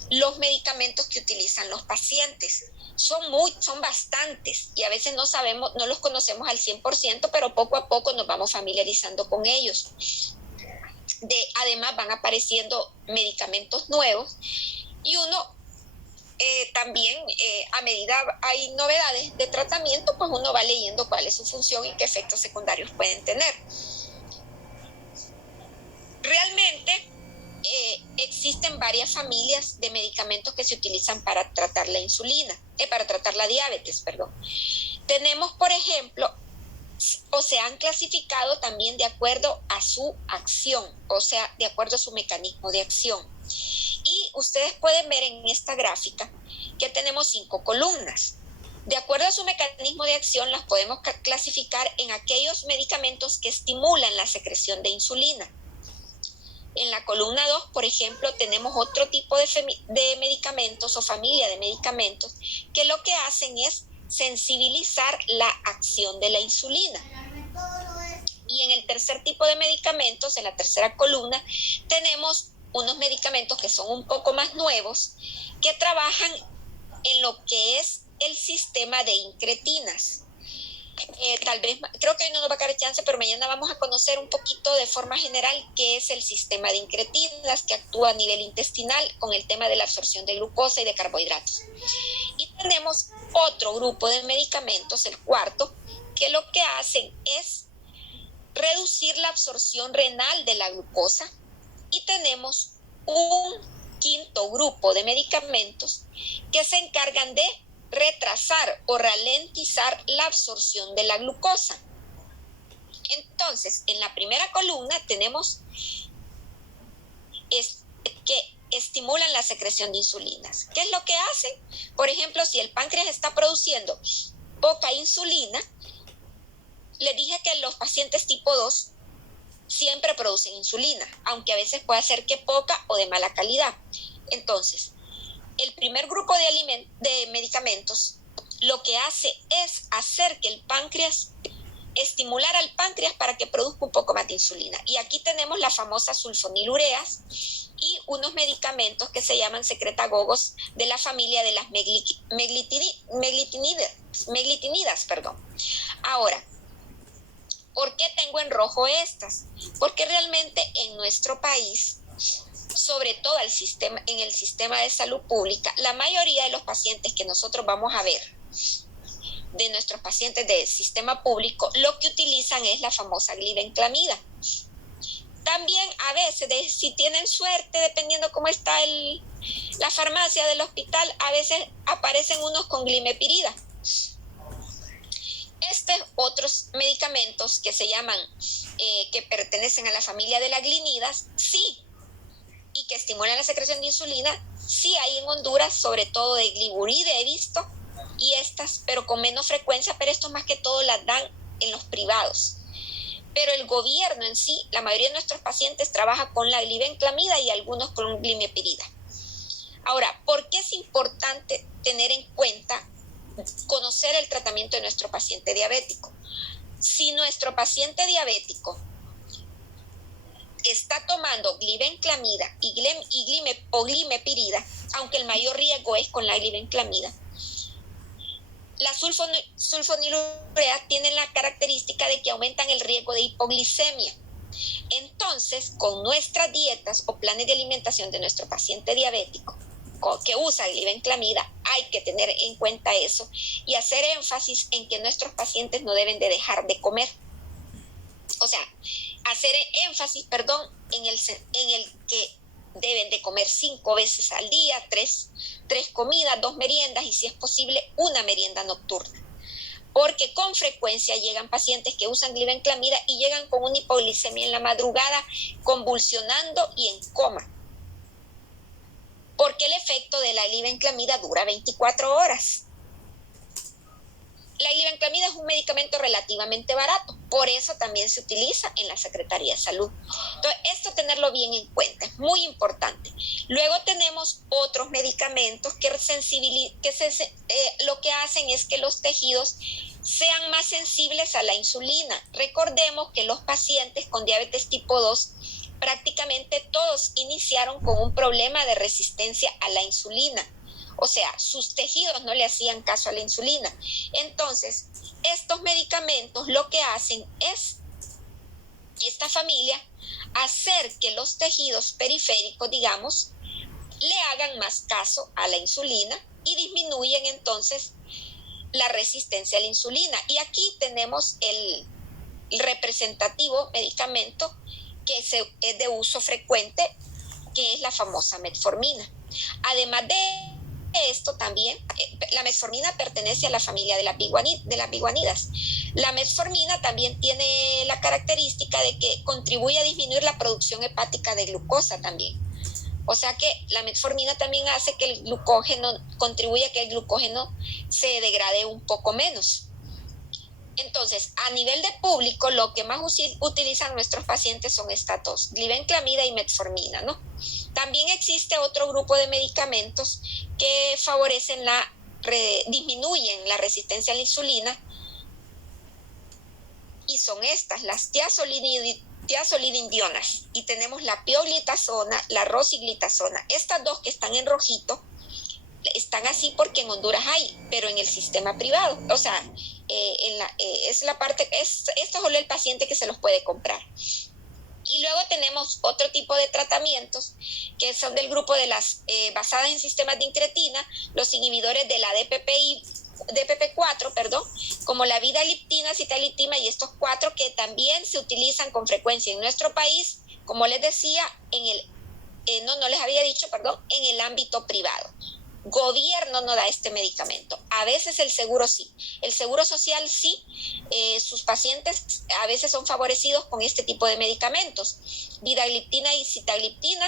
los medicamentos que utilizan los pacientes. Son bastantes y a veces no los conocemos al 100%, pero poco a poco nos vamos familiarizando con ellos. Además van apareciendo medicamentos nuevos y uno también a medida hay novedades de tratamiento, pues uno va leyendo cuál es su función y qué efectos secundarios pueden tener. Realmente existen varias familias de medicamentos que se utilizan para tratar para tratar la diabetes, perdón. Tenemos, por ejemplo, o se han clasificado también de acuerdo a su acción, o sea, de acuerdo a su mecanismo de acción. Y ustedes pueden ver en esta gráfica que tenemos 5 columnas. De acuerdo a su mecanismo de acción, las podemos clasificar en aquellos medicamentos que estimulan la secreción de insulina. En la columna 2, por ejemplo, tenemos otro tipo de medicamentos o familia de medicamentos que lo que hacen es sensibilizar la acción de la insulina. Y en el tercer tipo de medicamentos, en la tercera columna, tenemos unos medicamentos que son un poco más nuevos, que trabajan en lo que es el sistema de incretinas. Tal vez, creo que hoy no nos va a dar chance, pero mañana vamos a conocer un poquito de forma general qué es el sistema de incretinas que actúa a nivel intestinal con el tema de la absorción de glucosa y de carbohidratos. Y tenemos otro grupo de medicamentos, el cuarto, que lo que hacen es reducir la absorción renal de la glucosa, y tenemos un quinto grupo de medicamentos que se encargan de retrasar o ralentizar la absorción de la glucosa. Entonces, en la primera columna tenemos que estimulan la secreción de insulinas. ¿Qué es lo que hacen? Por ejemplo, si el páncreas está produciendo poca insulina, les dije que los pacientes tipo 2 siempre producen insulina, aunque a veces puede ser que poca o de mala calidad. Entonces, el primer grupo de medicamentos lo que hace es hacer que el páncreas, estimular al páncreas para que produzca un poco más de insulina. Y aquí tenemos la famosa sulfonilureas y unos medicamentos que se llaman secretagogos de la familia de las meglitinidas. Ahora, ¿por qué tengo en rojo estas? Porque realmente en nuestro país, sobre todo en el sistema de salud pública, la mayoría de los pacientes que nosotros vamos a ver, de nuestros pacientes del sistema público, lo que utilizan es la famosa glibenclamida. También a veces, si tienen suerte, dependiendo cómo está la farmacia del hospital, a veces aparecen unos con glimepirida. Otros medicamentos que se llaman, que pertenecen a la familia de las glinidas, sí, y que estimulan la secreción de insulina, sí hay en Honduras, sobre todo de gliburide he visto, y estas, pero con menos frecuencia, pero estos más que todo las dan en los privados. Pero el gobierno en sí, la mayoría de nuestros pacientes trabaja con la glibenclamida y algunos con glimepirida. Ahora, ¿por qué es importante tener en cuenta, conocer el tratamiento de nuestro paciente diabético? Si nuestro paciente diabético está tomando glibenclamida o glimepirida, aunque el mayor riesgo es con la glibenclamida, las sulfonilureas tienen la característica de que aumentan el riesgo de hipoglicemia. Entonces, con nuestras dietas o planes de alimentación de nuestro paciente diabético que usa glibenclamida, hay que tener en cuenta eso y hacer énfasis en que nuestros pacientes no deben de dejar de comer. O sea, hacer énfasis, en el que deben de comer 5 veces al día, 3 comidas, 2 meriendas y si es posible una merienda nocturna. Porque con frecuencia llegan pacientes que usan glibenclamida y llegan con una hipoglicemia en la madrugada, convulsionando y en coma. Porque el efecto de la glibenclamida dura 24 horas. La glibenclamida es un medicamento relativamente barato, por eso también se utiliza en la Secretaría de Salud. Entonces, esto tenerlo bien en cuenta, es muy importante. Luego tenemos otros medicamentos que lo que hacen es que los tejidos sean más sensibles a la insulina. Recordemos que los pacientes con diabetes tipo 2 prácticamente todos iniciaron con un problema de resistencia a la insulina. O sea, sus tejidos no le hacían caso a la insulina. Entonces, estos medicamentos lo que hacen es, esta familia, hacer que los tejidos periféricos, digamos, le hagan más caso a la insulina y disminuyen entonces la resistencia a la insulina. Y aquí tenemos el representativo medicamento que es de uso frecuente, que es la famosa metformina. Además de esto también, la metformina pertenece a la familia de las biguanidas. La metformina también tiene la característica de que contribuye a disminuir la producción hepática de glucosa también. O sea que la metformina también hace que el glucógeno, contribuye a que el glucógeno se degrade un poco menos. Entonces, a nivel de público, lo que más utilizan nuestros pacientes son estas dos, glibenclamida y metformina, ¿no? También existe otro grupo de medicamentos que favorecen disminuyen la resistencia a la insulina y son estas, las tiazolidindionas, y tenemos la pioglitazona, la rosiglitazona. Estas dos que están en rojito están así porque en Honduras hay, pero en el sistema privado, o sea, es la parte, esto es solo el paciente que se los puede comprar. Y luego tenemos otro tipo de tratamientos que son del grupo de las basadas en sistemas de incretina, los inhibidores de la DPP4, como la vidaliptina, citaliptina y estos 4 que también se utilizan con frecuencia en nuestro país, como les decía, no les había dicho, en el ámbito privado. Gobierno no da este medicamento, a veces el seguro sí, el seguro social sí, sus pacientes a veces son favorecidos con este tipo de medicamentos, vidagliptina y sitagliptina.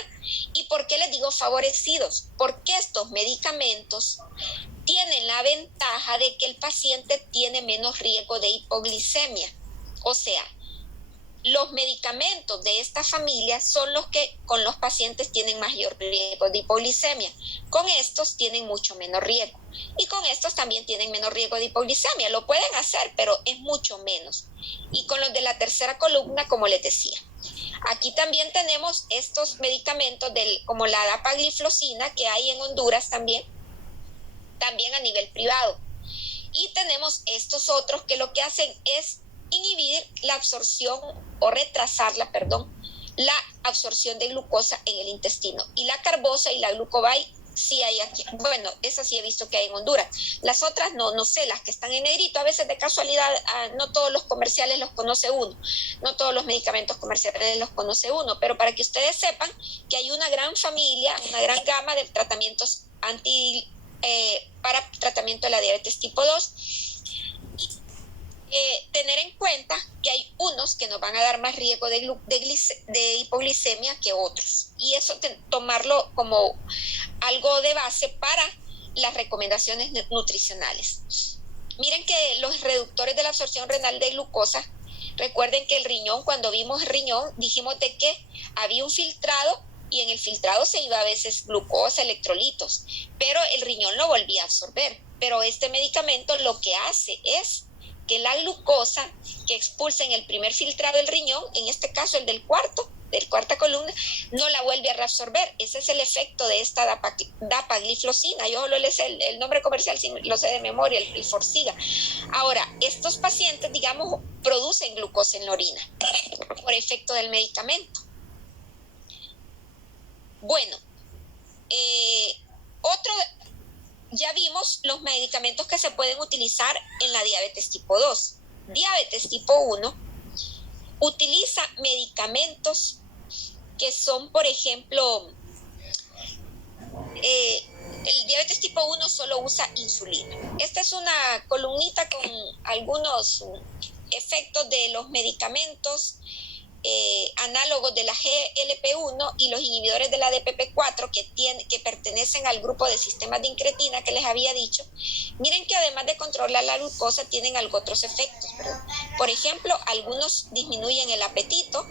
¿Y por qué les digo favorecidos? Porque estos medicamentos tienen la ventaja de que el paciente tiene menos riesgo de hipoglicemia, o sea, los medicamentos de esta familia son los que con los pacientes tienen mayor riesgo de hipoglicemia. Con estos tienen mucho menos riesgo. Y con estos también tienen menos riesgo de hipoglicemia. Lo pueden hacer, pero es mucho menos. Y con los de la tercera columna, como les decía. Aquí también tenemos estos medicamentos como la dapagliflozina que hay en Honduras también a nivel privado. Y tenemos estos otros que lo que hacen es inhibir la absorción o retrasarla, la absorción de glucosa en el intestino. Y la carbosa y la glucovay sí hay aquí. Bueno, esas sí he visto que hay en Honduras. Las otras no sé, las que están en negrito, a veces de casualidad, no todos los comerciales los conoce uno, no todos los medicamentos comerciales los conoce uno, pero para que ustedes sepan que hay una gran familia, una gran gama de tratamientos para tratamiento de la diabetes tipo 2. Tener en cuenta que hay unos que nos van a dar más riesgo de hipoglicemia que otros. Y eso tomarlo como algo de base para las recomendaciones nutricionales. Miren que los reductores de la absorción renal de glucosa, recuerden que el riñón, cuando vimos el riñón, dijimos de que había un filtrado y en el filtrado se iba a veces glucosa, electrolitos, pero el riñón lo volvía a absorber. Pero este medicamento lo que hace es que la glucosa que expulsa en el primer filtrado del riñón, en este caso el del cuarta columna, no la vuelve a reabsorber. Ese es el efecto de esta dapagliflozina. Yo solo les sé el nombre comercial, si lo sé de memoria, el Forxiga. Ahora, estos pacientes, digamos, producen glucosa en la orina por efecto del medicamento. Bueno, ya vimos los medicamentos que se pueden utilizar en la diabetes tipo 2. Diabetes tipo 1 utiliza medicamentos que son, por ejemplo, el diabetes tipo 1 solo usa insulina. Esta es una columnita con algunos efectos de los medicamentos análogos de la GLP-1 y los inhibidores de la DPP-4 que pertenecen al grupo de sistemas de incretina que les había dicho. Miren que además de controlar la glucosa tienen otros efectos, ¿verdad? Por ejemplo, algunos disminuyen el apetito,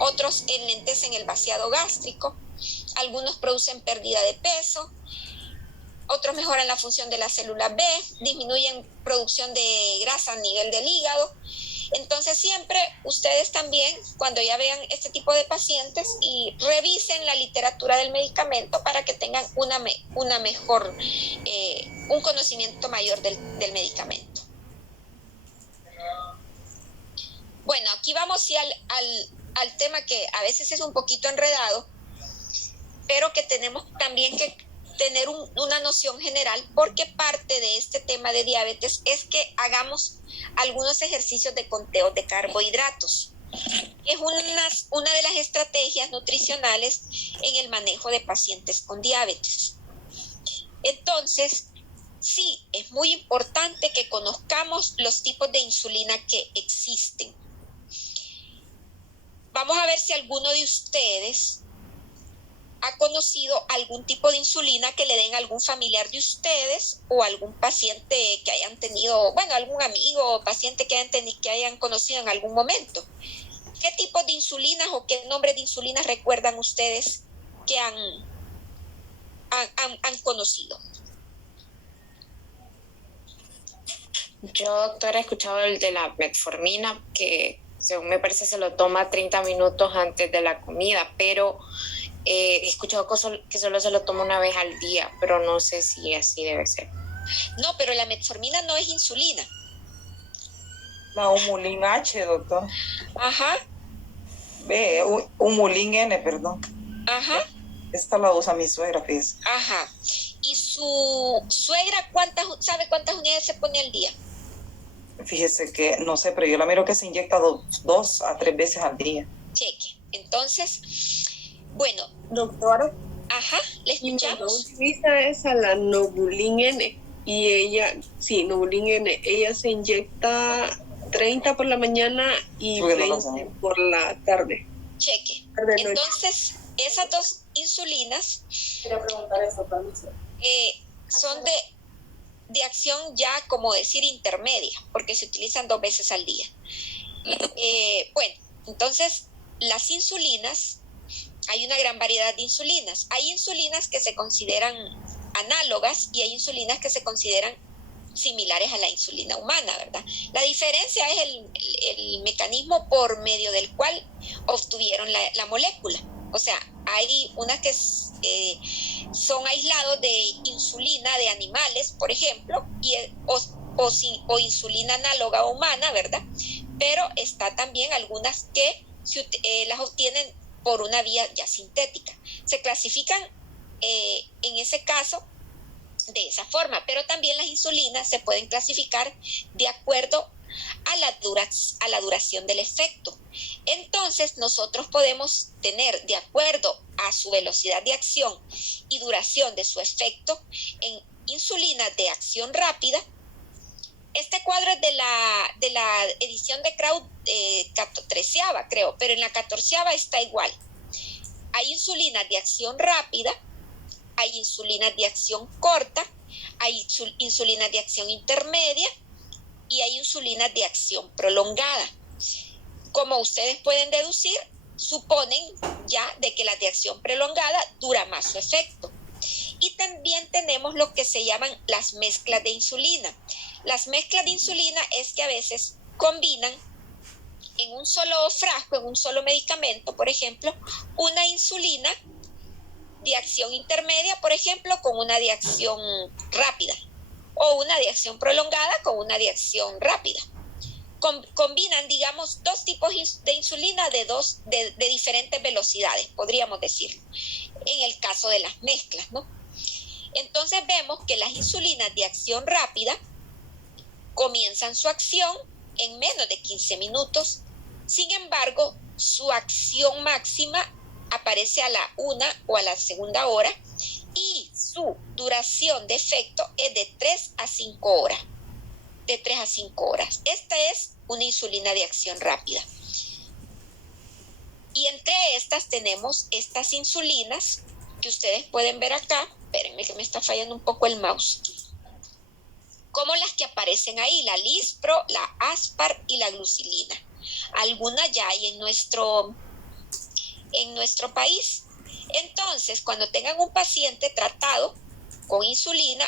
otros enlentecen el vaciado gástrico, algunos producen pérdida de peso, otros mejoran la función de la célula B, disminuyen producción de grasa a nivel del hígado. Entonces siempre ustedes también, cuando ya vean este tipo de pacientes, y revisen la literatura del medicamento para que tengan un conocimiento mayor del medicamento. Bueno, aquí vamos sí al tema que a veces es un poquito enredado, pero que tenemos también que tener una noción general, porque parte de este tema de diabetes es que hagamos algunos ejercicios de conteo de carbohidratos. Es una de las estrategias nutricionales en el manejo de pacientes con diabetes. Entonces, sí, es muy importante que conozcamos los tipos de insulina que existen. Vamos a ver si alguno de ustedes ha conocido algún tipo de insulina que le den a algún familiar de ustedes o algún paciente que hayan tenido, bueno, algún amigo o paciente que hayan conocido en algún momento. ¿Qué tipo de insulinas o qué nombres de insulinas recuerdan ustedes que han conocido? Yo, doctora, he escuchado el de la metformina, que según me parece se lo toma 30 minutos antes de la comida, pero he escuchado que solo se lo toma una vez al día, pero no sé si así debe ser. No, pero la metformina no es insulina. La Humulin H, doctor. Ajá. Humulin N, perdón. Ajá. Esta la usa mi suegra, fíjese. Ajá. ¿Y su suegra sabe cuántas unidades se pone al día? Fíjese que, no sé, pero yo la miro que se inyecta 2 a 3 veces al día. Cheque. Entonces, bueno. Doctora. Ajá, ¿le escuchamos? Mi mamá utiliza esa, la Nobulin N, y Nobulin N, ella se inyecta 30 por la mañana y 20 por la tarde. Cheque. Entonces, esas dos insulinas son de acción ya, como decir, intermedia, porque se utilizan 2 veces al día. Bueno, Entonces, las insulinas, hay una gran variedad de insulinas. Hay insulinas que se consideran análogas y hay insulinas que se consideran similares a la insulina humana, ¿verdad? La diferencia es el mecanismo por medio del cual obtuvieron la molécula. O sea, hay unas que son aislados de insulina de animales, por ejemplo, o insulina análoga humana, ¿verdad? Pero está también algunas que las obtienen por una vía ya sintética. Se clasifican en ese caso de esa forma, pero también las insulinas se pueden clasificar de acuerdo a la duración del efecto. Entonces, nosotros podemos tener, de acuerdo a su velocidad de acción y duración de su efecto, en insulina de acción rápida. Este cuadro es de la edición de Kraut 13ª, creo, pero en la 14ª está igual. Hay insulinas de acción rápida, hay insulinas de acción corta, hay insulinas de acción intermedia y hay insulinas de acción prolongada. Como ustedes pueden deducir, suponen ya de que las de acción prolongada dura más su efecto. Y también tenemos lo que se llaman las mezclas de insulina. Las mezclas de insulina es que a veces combinan en un solo frasco, en un solo medicamento, por ejemplo, una insulina de acción intermedia, por ejemplo, con una de acción rápida, o una de acción prolongada con una de acción rápida. Combinan, digamos, dos tipos de insulina de diferentes velocidades, podríamos decir, en el caso de las mezclas, ¿no? Entonces vemos que las insulinas de acción rápida comienzan su acción en menos de 15 minutos. Sin embargo, su acción máxima aparece a la 1 o a la 2ª hora y su duración de efecto es de 3 a 5 horas. De 3 a 5 horas. Esta es una insulina de acción rápida. Y entre estas tenemos estas insulinas que ustedes pueden ver acá. Espérenme que me está fallando un poco el mouse. Como las que aparecen ahí, la Lispro, la Aspar y la glucilina. Algunas ya hay en nuestro país. Entonces, cuando tengan un paciente tratado con insulina,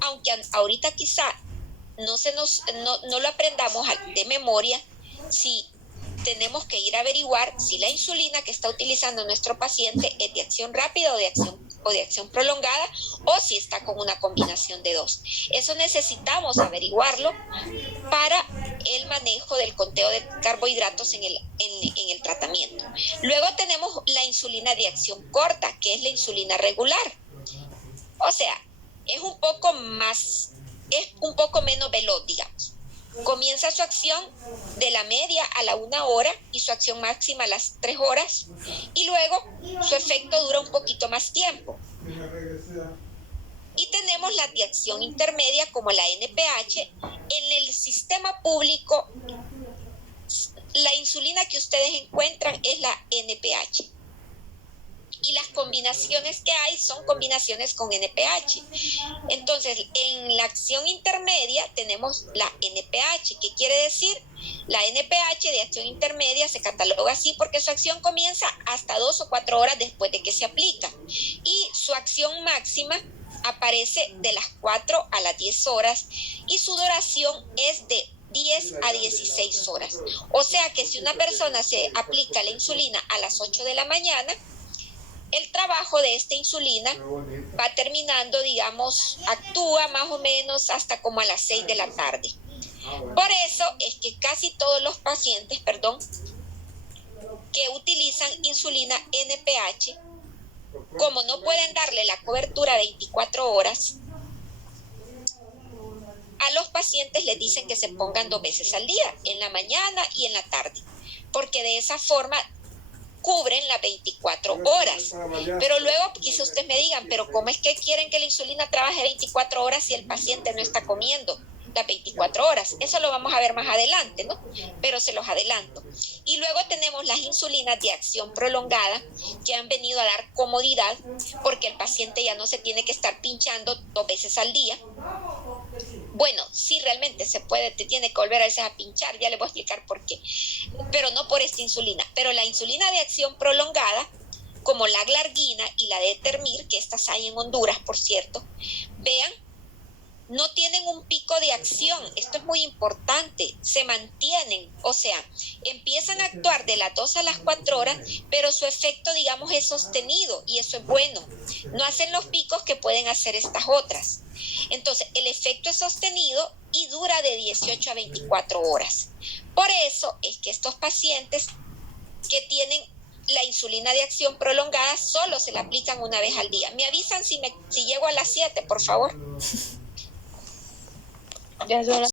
aunque ahorita quizá no lo aprendamos de memoria, si tenemos que ir a averiguar si la insulina que está utilizando nuestro paciente es de acción rápida o de acción prolongada, o si está con una combinación de dos. Eso necesitamos averiguarlo para el manejo del conteo de carbohidratos en el tratamiento. Luego tenemos la insulina de acción corta, que es la insulina regular. O sea, es un poco menos veloz, digamos. Comienza su acción de la media a la 1 hora y su acción máxima a las 3 horas, y luego su efecto dura un poquito más tiempo. Y tenemos la de acción intermedia como la NPH. En el sistema público, la insulina que ustedes encuentran es la NPH. Y las combinaciones que hay son combinaciones con NPH. Entonces, en la acción intermedia tenemos la NPH. ¿Qué quiere decir? La NPH de acción intermedia se cataloga así porque su acción comienza hasta 2 o 4 horas después de que se aplica. Y su acción máxima aparece de las 4 a las 10 horas y su duración es de 10 a 16 horas. O sea que si una persona se aplica la insulina a las 8 de la mañana, el trabajo de esta insulina va terminando, digamos, actúa más o menos hasta como a las 6 de la tarde. Por eso es que casi todos los pacientes, que utilizan insulina NPH, como no pueden darle la cobertura 24 horas, a los pacientes les dicen que se pongan 2 veces al día, en la mañana y en la tarde, porque de esa forma cubren las 24 horas. Pero luego quizá ustedes me digan, pero ¿cómo es que quieren que la insulina trabaje 24 horas si el paciente no está comiendo las 24 horas? Eso lo vamos a ver más adelante, ¿no? Pero se los adelanto. Y luego tenemos las insulinas de acción prolongada, que han venido a dar comodidad porque el paciente ya no se tiene que estar pinchando 2 veces al día. Bueno, sí, realmente se puede, te tiene que volver a veces a pinchar, ya le voy a explicar por qué, pero no por esta insulina. Pero la insulina de acción prolongada, como la glargina y la de Termir, que estas hay en Honduras, por cierto, vean, no tienen un pico de acción, esto es muy importante, se mantienen, o sea, empiezan a actuar de las 2 a las 4 horas, pero su efecto, digamos, es sostenido y eso es bueno. No hacen los picos que pueden hacer estas otras. Entonces, el efecto es sostenido y dura de 18 a 24 horas. Por eso es que estos pacientes que tienen la insulina de acción prolongada solo se la aplican una vez al día. Me avisan si llego a las 7, por favor. Ya son las